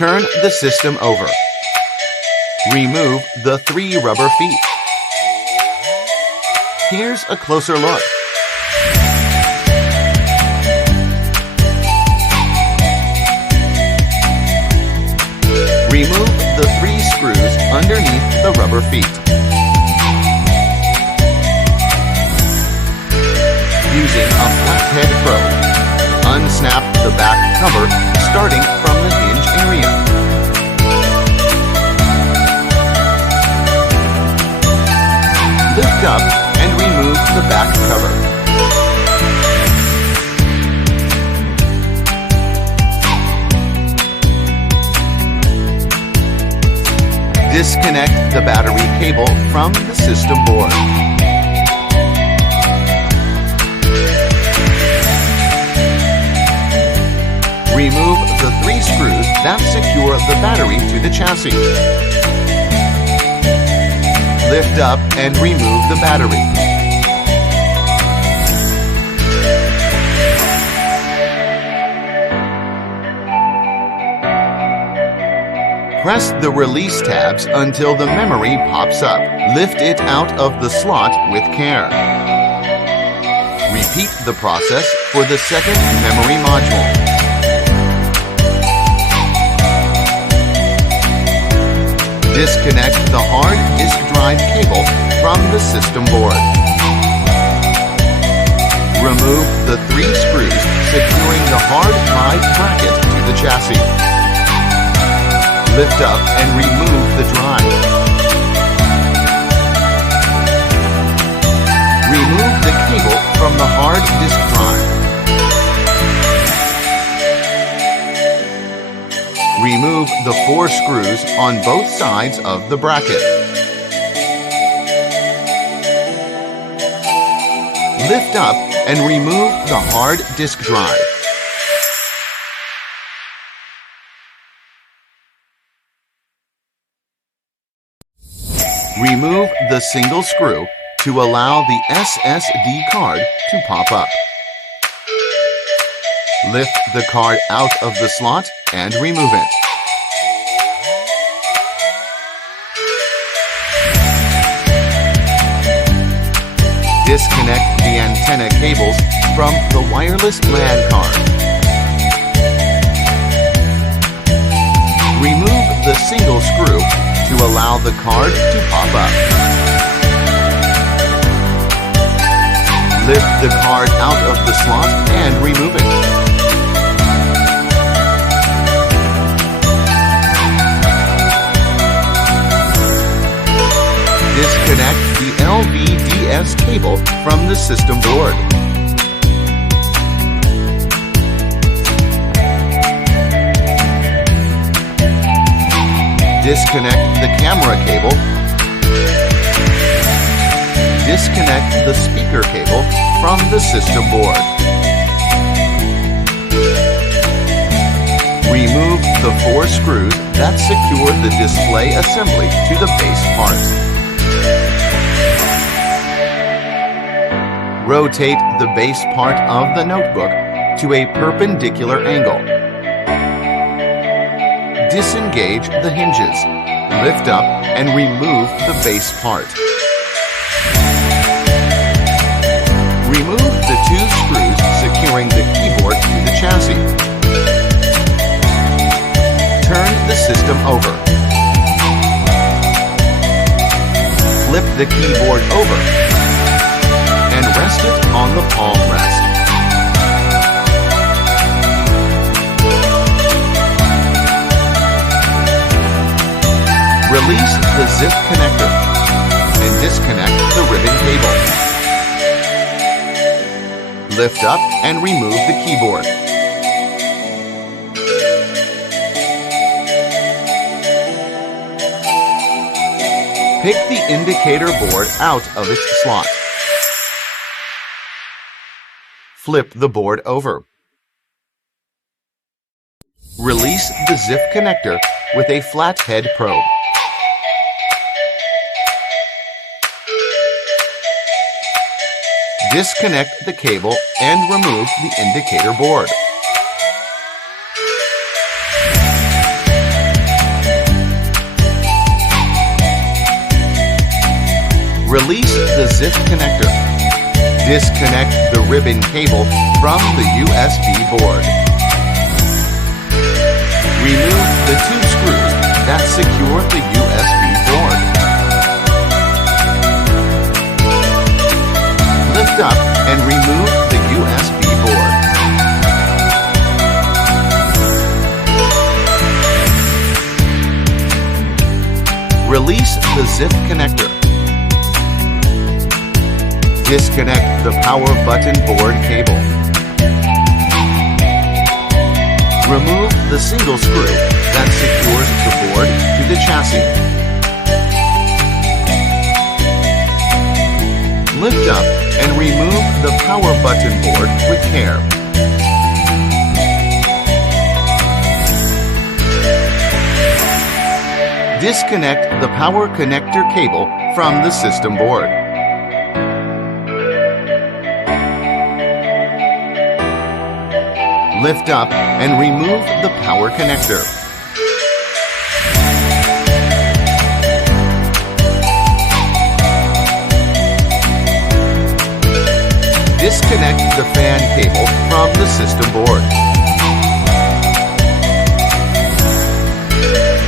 Turn the system over. Remove the 3 rubber feet. Here's a closer look. Remove the 3 screws underneath the rubber feet. Using a flathead probe, unsnap the back cover starting from the hinge area. Lift up and remove the back cover. Disconnect the battery cable from the system board. Remove the 3 screws that secure the battery to the chassis. Lift up and remove the battery. Press the release tabs until the memory pops up. Lift it out of the slot with care. Repeat the process for the second memory module. Disconnect the hard disk drive cable from the system board. Remove the 3 screws securing the hard drive bracket to the chassis. Lift up and remove the drive. Remove the cable from the hard disk drive. Remove the 4 screws on both sides of the bracket. Lift up and remove the hard disk drive. Remove the single screw to allow the SSD card to pop up. Lift the card out of the slot and remove it. Disconnect the antenna cables from the wireless LAN card. Remove the single screw to allow the card to pop up. Lift the card out of the slot and remove it. Disconnect the LVDS cable from the system board. Disconnect the camera cable. Disconnect the speaker cable from the system board. Remove the 4 screws that secure the display assembly to the base part. Rotate the base part of the notebook to a perpendilar angle. Disengage the hinges. Lift up and remove the base part. Remove the 2 screws securing the keyboard to the chassis. Turn the system over. Flip the keyboard over and rest it on the palm rest. Release the zip connector and disconnect the ribbon cable. Lift up and remove the keyboard. Pick the indicator board out of its slot. Flip the board over. Release the zip connector with a flathead probe. Disconnect the cable and remove the indicator board. Release the zip connector. Disconnect the ribbon cable from the USB board. Remove the 2 screws that secure the USB board. Lift up and remove the USB board. Release the zip connector. Disconnect the power button board cable. Remove the single screw that secures the board to the chassis. Lift up and remove the power button board with care. Disconnect the power connector cable from the system board. Lift up and remove the power connector. Disconnect the fan cable from the system board.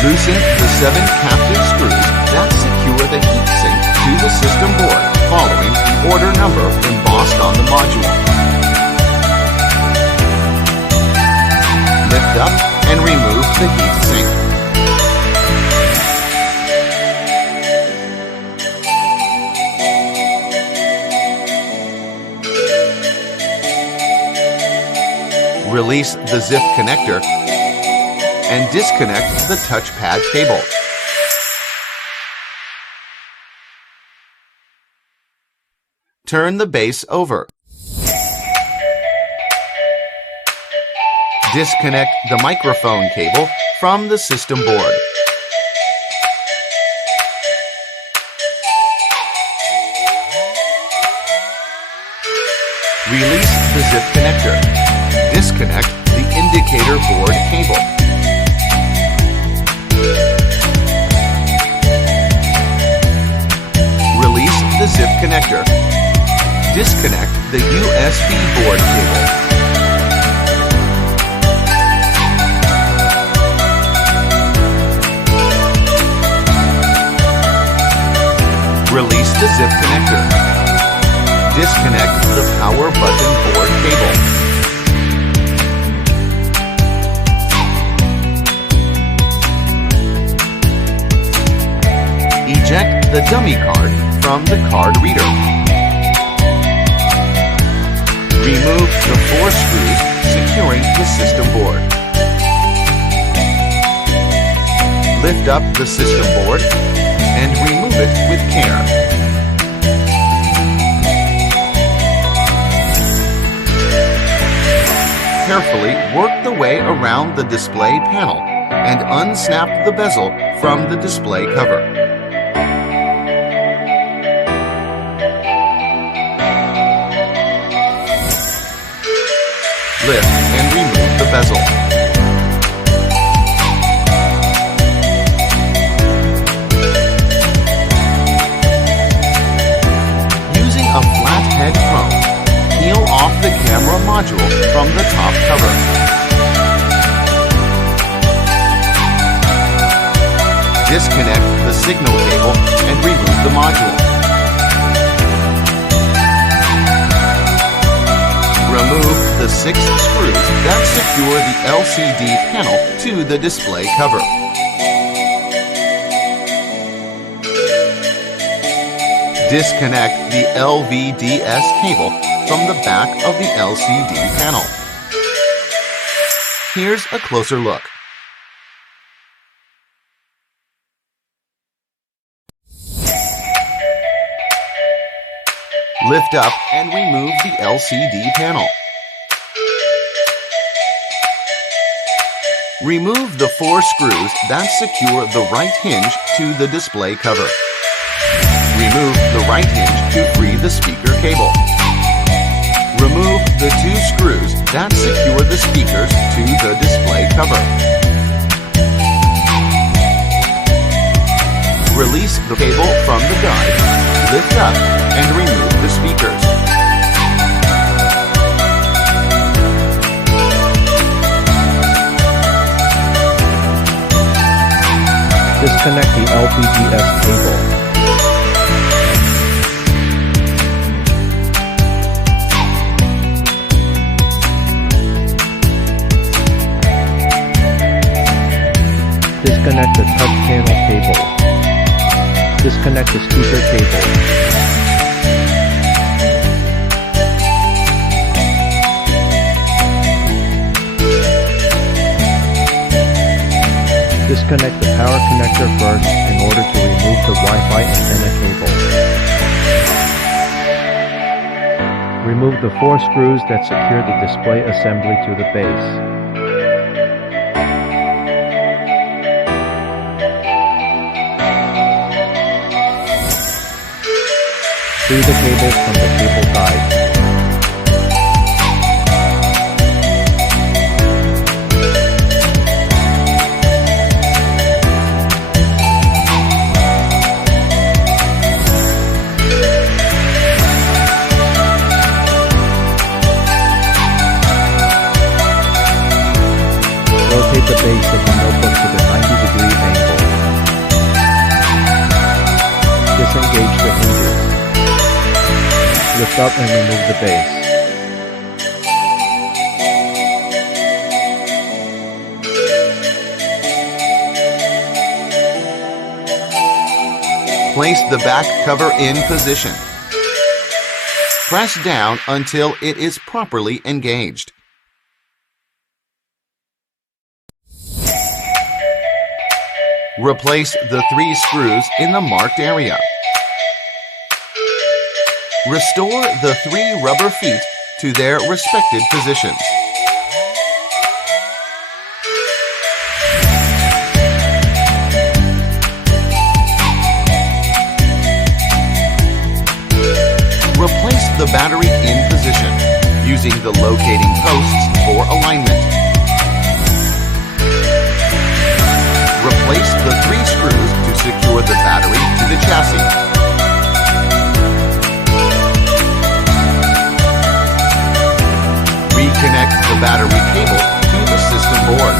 Loosen the 7 captive screws that secure the heatsink to the system board following the order number embossed on the module. Lift up and remove the heatsink. Release the zip connector and disconnect the touchpad cable. Turn the base over. Disconnect the microphone cable from the system board. Release the zip connector. Disconnect the indicator board cable. Release the zip connector. Disconnect the USB board cable. Release the zip connector. Disconnect the power button board cable. Eject the dummy card from the card reader. Remove the 4 screws securing the system board. Lift up the system board and remove it with care. Carefully work the way around the display panel and unsnap the bezel from the display cover. Lift and remove the bezel. Using a flathead comb, peel off the camera module from the top cover. Disconnect the signal cable and remove the module. Remove the 6 screws that secure the LCD panel to the display cover. Disconnect the LVDS cable from the back of the LCD panel. Here's a closer look. Lift up and remove the LCD panel. Remove the 4 screws that secure the right hinge to the display cover. Remove the right hinge to free the speaker cable. Remove the 2 screws that secure the speakers to the display cover. Release the cable from the guide, lift up, and remove the speakers. Disconnect the LVDS cable. Disconnect the touch panel cable. Disconnect the speaker cable. Disconnect the power connector first in order to remove the Wi-Fi antenna cable. Remove the 4 screws that secure the display assembly to the base. Free the cables from the cable guide. Rotate the base of the notebook to the 90-degree angle. Disengage the hinges. Lift up and remove the base. Place the back cover in position. Press down until it is properly engaged. Replace the 3 screws in the marked area. Restore the 3 rubber feet to their respective positions. Replace the battery in position, using the locating posts for alignment. Replace the 3 screws to secure the battery to the chassis. Reconnect the battery cable to the system board.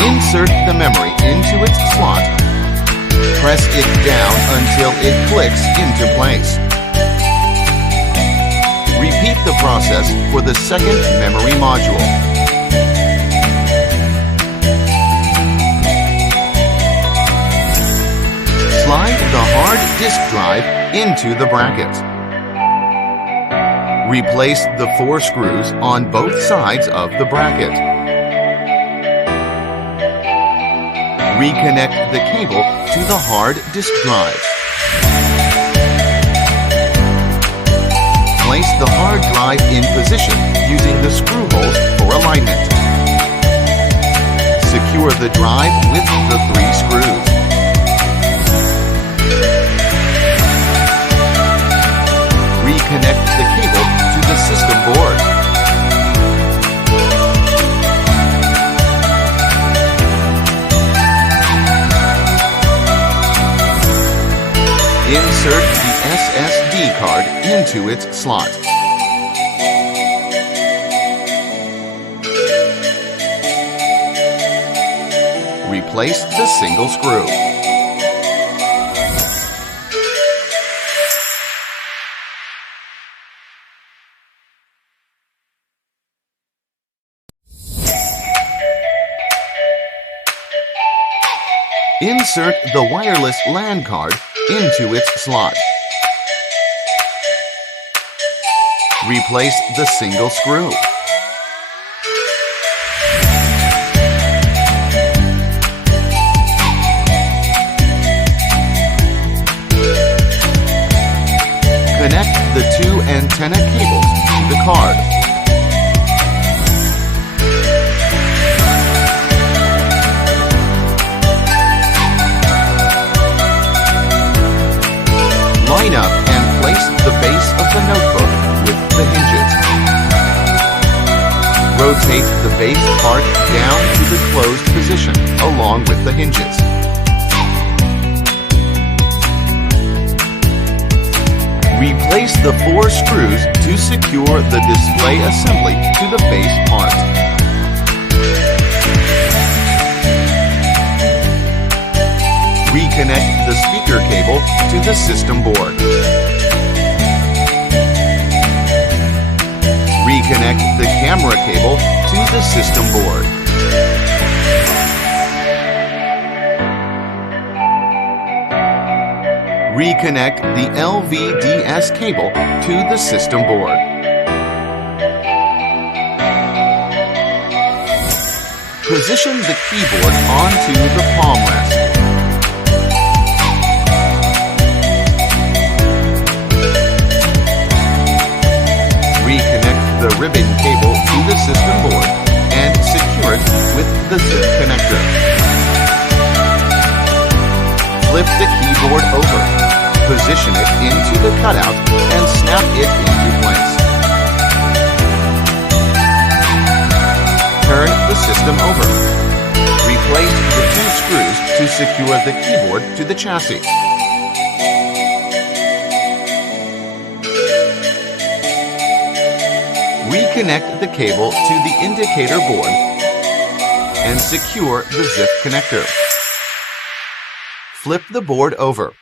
Insert the memory into its slot. Press it down until it clicks into place. Repeat the process for the second memory module. Slide the hard disk drive into the bracket. Replace the 4 screws on both sides of the bracket. Reconnect the cable to the hard disk drive. Place the hard drive in position using the screw holes for alignment. Secure the drive with the 3 screws. Reconnect the cable to the system board. Insert the SSD card into its slot. Replace the single screw. Insert the wireless LAN card into its slot. Replace the single screw. Connect the 2 antenna cables to the card. Line up and place Rotate the base part down to the closed position, along with the hinges. Replace the 4 screws to secure the display assembly to the base part. Reconnect the speaker cable to the system board. Reconnect the camera cable to the system board. Reconnect the LVDS cable to the system board. Position the keyboard onto the palm rest. Reconnect the ribbon cable to the system board and secure it with the zip connector. Flip the keyboard over, position it into the cutout, and snap it into place. Turn the system over. Replace the 2 screws to secure the keyboard to the chassis. Reconnect the cable to the indicator board and secure the zip connector. Flip the board over.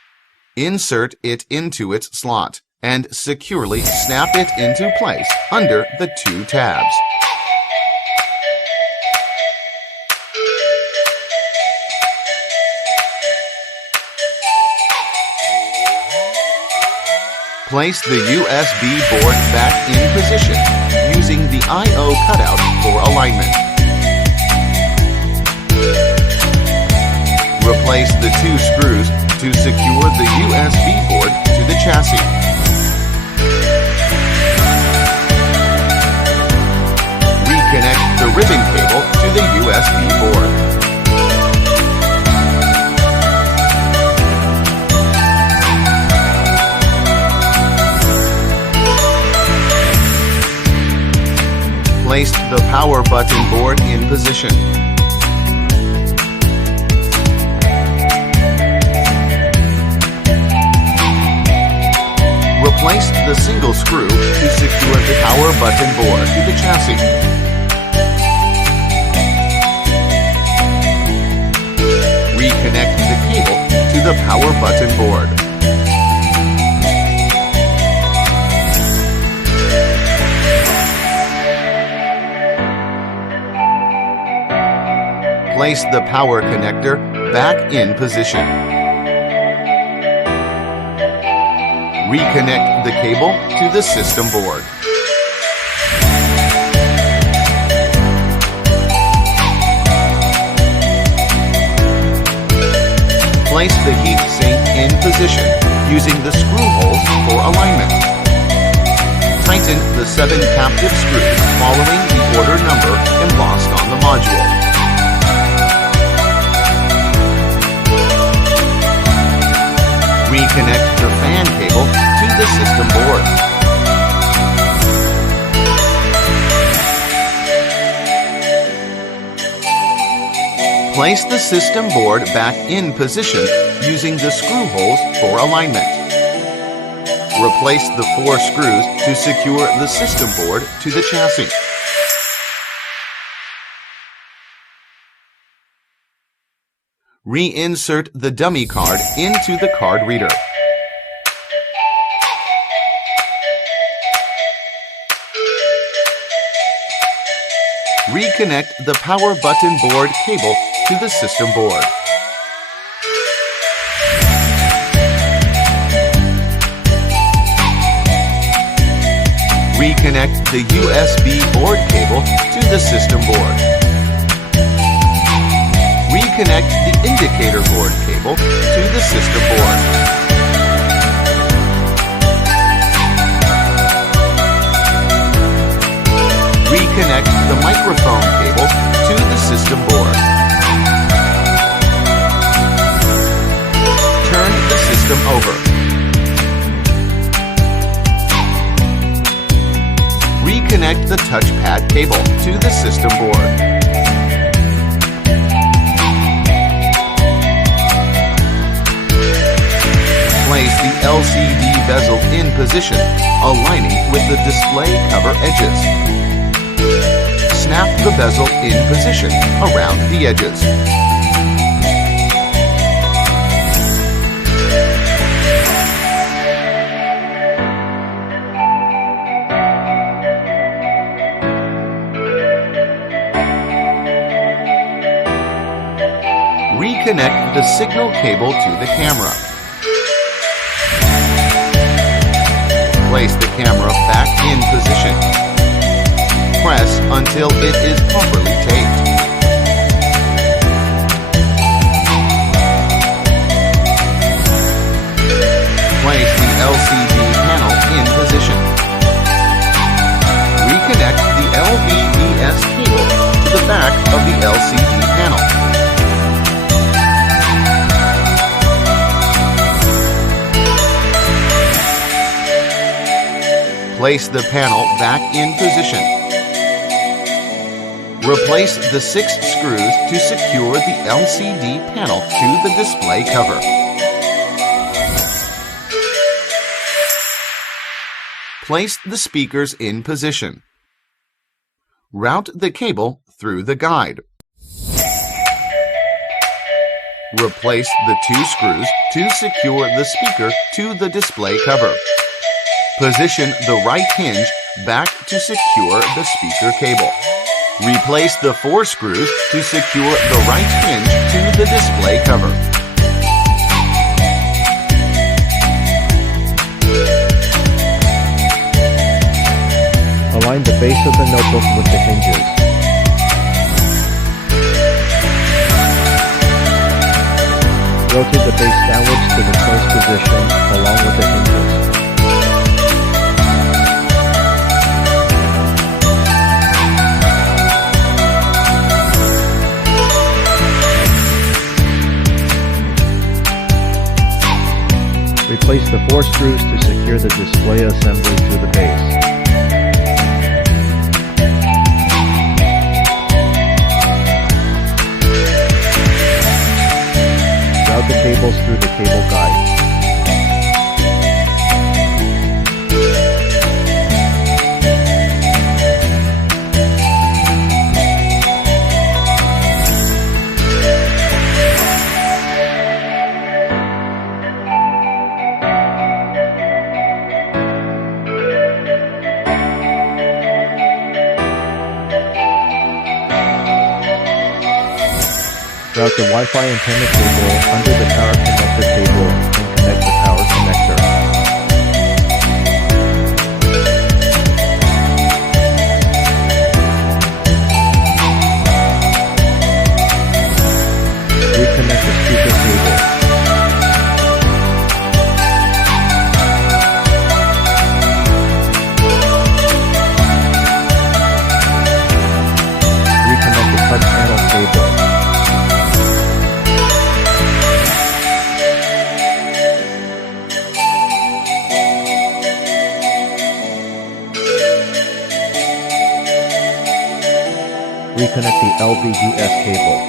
Insert it into its slot and securely snap it into place under the 2 tabs. Place the USB board back in position using the I/O cutout for alignment. Replace the 2 screws to secure the USB board to the chassis. Reconnect the ribbon cable to the USB board. Place the power button board in position. Replace the single screw to secure the power button board to the chassis. Reconnect the cable to the power button board. Place the power connector back in position. Reconnect the cable to the system board. Place the heat sink in position using the screw holes for alignment. Tighten the 7 captive screws following the order number embossed on the module. Reconnect the fan cable to the system board. Place the system board back in position using the screw holes for alignment. Replace the 4 screws to secure the system board to the chassis. Reinsert the dummy card into the card reader. Reconnect the power button board cable to the system board. Reconnect the USB board cable to the system board. Reconnect the indicator board cable to the system board. Reconnect the microphone cable to the system board. Turn the system over. Reconnect the touchpad cable to the system board. Place the LCD bezel in position, aligning with the display cover edges. Snap the bezel in position around the edges. Reconnect the signal cable to the camera. Place the camera back in position. Press until it is properly taped. Place the LCD panel in position. Reconnect the LVDS cable to the back of the LCD panel. Place the panel back in position. Replace the 6 screws to secure the LCD panel to the display cover. Place the speakers in position. Route the cable through the guide. Replace the 2 screws to secure the speaker to the display cover. Position the right hinge back to secure the speaker cable. Replace the 4 screws to secure the right hinge to the display cover. Align the base of the notebook with the hinges. Rotate the base downwards to the closed position along with the hinges. Replace the 4 screws to secure the display assembly to the base. Route the cables through the cable guide. Route the Wi-Fi antenna cable under the power connector cable and connect the power connector. Reconnect the speaker cable. Reconnect the touch panel cable. Reconnect the LVDS cable.